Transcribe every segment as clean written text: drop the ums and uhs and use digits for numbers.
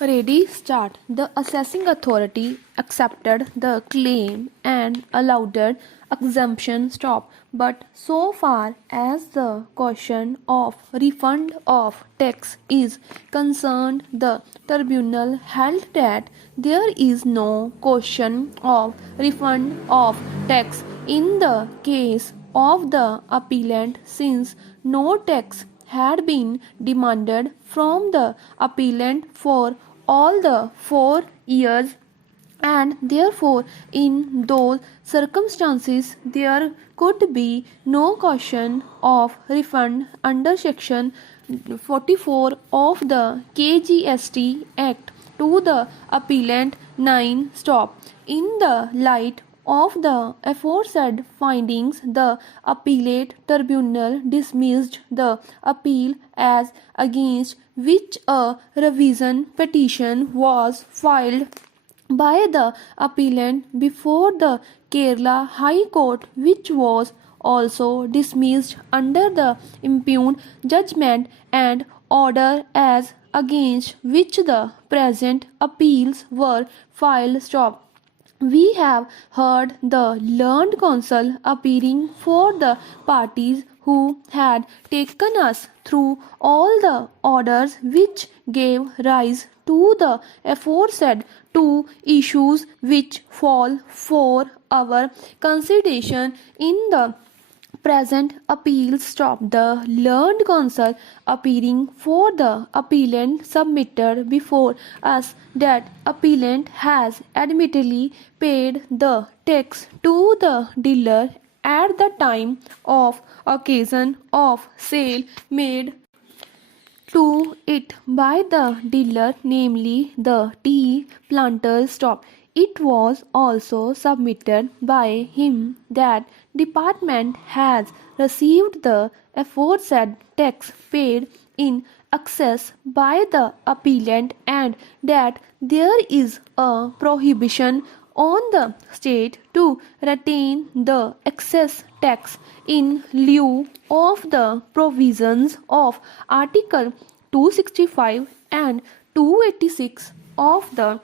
Ready, start. The assessing authority accepted the claim and allowed exemption stop. But so far as the question of refund of tax is concerned, the tribunal held that there is no question of refund of tax in the case of the appellant since no tax had been demanded from the appellant for all the 4 years, and therefore in those circumstances there could be no question of refund under section 44 of the KGST Act to the appellant 9 stop. In the light of the aforesaid findings, the appellate tribunal dismissed the appeal as against which a revision petition was filed by the appellant before the Kerala High Court, which was also dismissed under the impugned judgment and order as against which the present appeals were filed. Stop. We have heard the learned counsel appearing for the parties who had taken us through all the orders which gave rise to the aforesaid two issues which fall for our consideration in the present appeal. Stop. The learned counsel appearing for the appellant submitted before us that appellant has admittedly paid the tax to the dealer at the time of occasion of sale made to it by the dealer, namely the tea planter's stop. It was also submitted by him that department has received the aforesaid tax paid in excess by the appellant and that there is a prohibition on the state to retain the excess tax in lieu of the provisions of Article 265 and 286 of the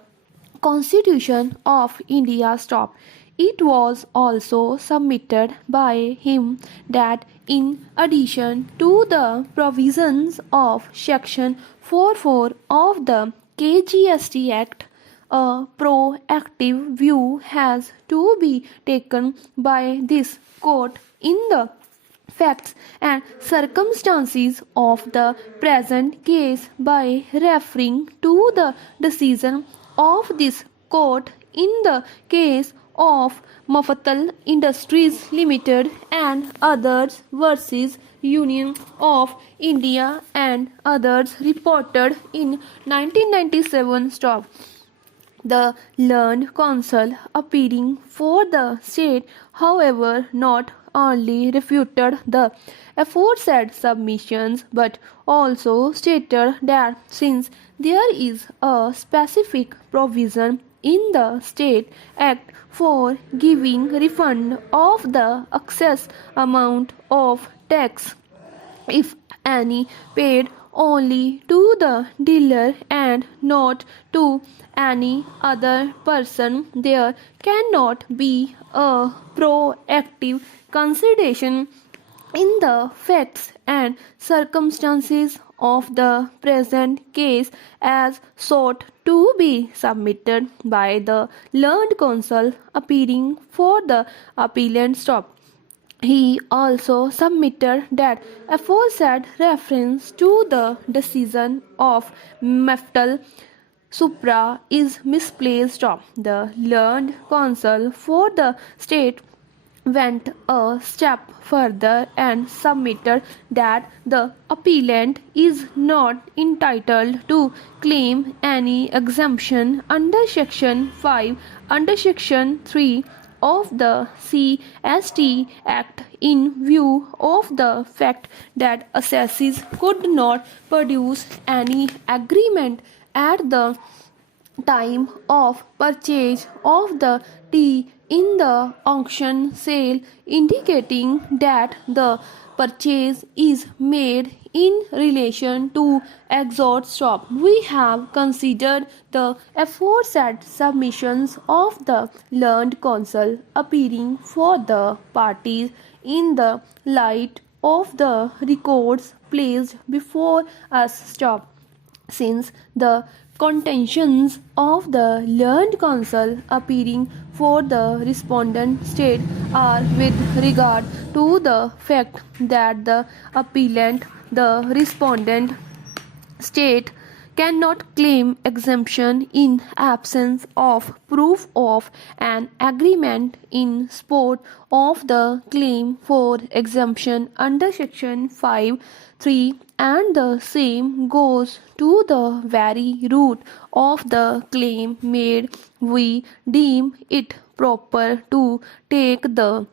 Constitution of India. Stop. It was also submitted by him that in addition to the provisions of Section 44 of the KGST Act, a proactive view has to be taken by this court in the facts and circumstances of the present case by referring to the decision of this court in the case of Mafatal Industries Limited and others versus Union of India and others reported in 1997. Stop. The learned counsel appearing for the state, however, not only refuted the aforesaid submissions but also stated that since there is a specific provision in the State Act for giving refund of the excess amount of tax, if any, paid only to the dealer and not to any other person, there cannot be a proactive consideration in the facts and circumstances of the present case as sought to be submitted by the learned counsel appearing for the appellant. Stop. He also submitted that aforesaid reference to the decision of Meftal Supra is misplaced. The learned counsel for the state went a step further and submitted that the appellant is not entitled to claim any exemption under Section 5 under Section 3 of the CST Act in view of the fact that assessees could not produce any agreement at the time of purchase of the tea in the auction sale indicating that the purchase is made in relation to exhaust stop. We have considered the aforesaid submissions of the learned counsel appearing for the parties in the light of the records placed before us stop. Since the contentions of the learned counsel appearing for the respondent state are with regard to the fact that the appellant, the respondent state cannot claim exemption in absence of proof of an agreement in support of the claim for exemption under section 5(3), and the same goes to the very root of the claim made. We deem it proper to take the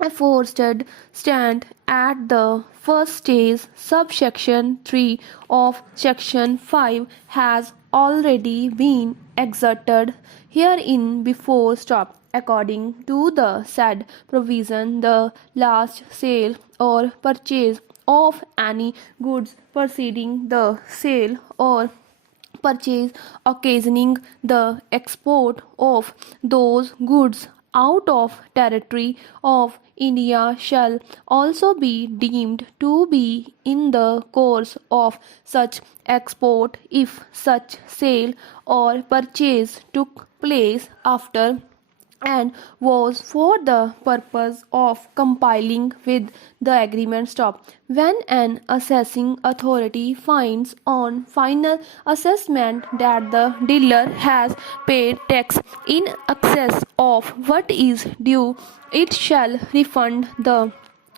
aforesaid stand at the first stage. Subsection 3 of section 5 has already been exerted herein before stop. According to the said provision, the last sale or purchase of any goods preceding the sale or purchase occasioning the export of those goods out of territory of India shall also be deemed to be in the course of such export if such sale or purchase took place after and was for the purpose of complying with the agreement stop. When an assessing authority finds on final assessment that the dealer has paid tax in excess of what is due, it shall refund the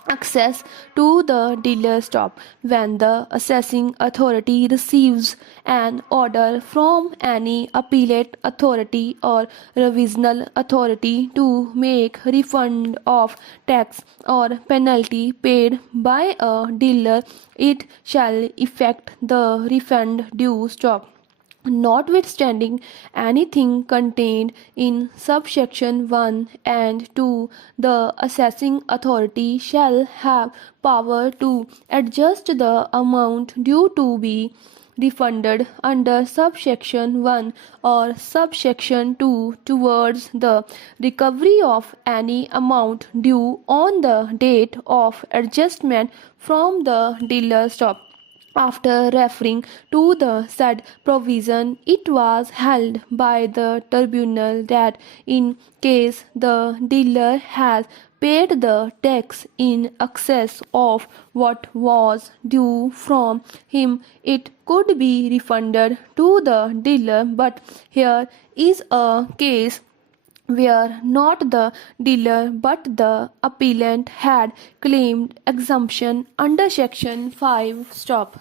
access to the dealer stop. When the assessing authority receives an order from any appellate authority or revisional authority to make refund of tax or penalty paid by a dealer, it shall effect the refund due stop. Notwithstanding anything contained in subsection 1 and 2, the assessing authority shall have power to adjust the amount due to be refunded under subsection 1 or subsection 2 towards the recovery of any amount due on the date of adjustment from the dealer stop. After referring to the said provision, it was held by the tribunal that in case the dealer has paid the tax in excess of what was due from him, it could be refunded to the dealer. But here is a case where not the dealer but the appellant had claimed exemption under section 5 stop.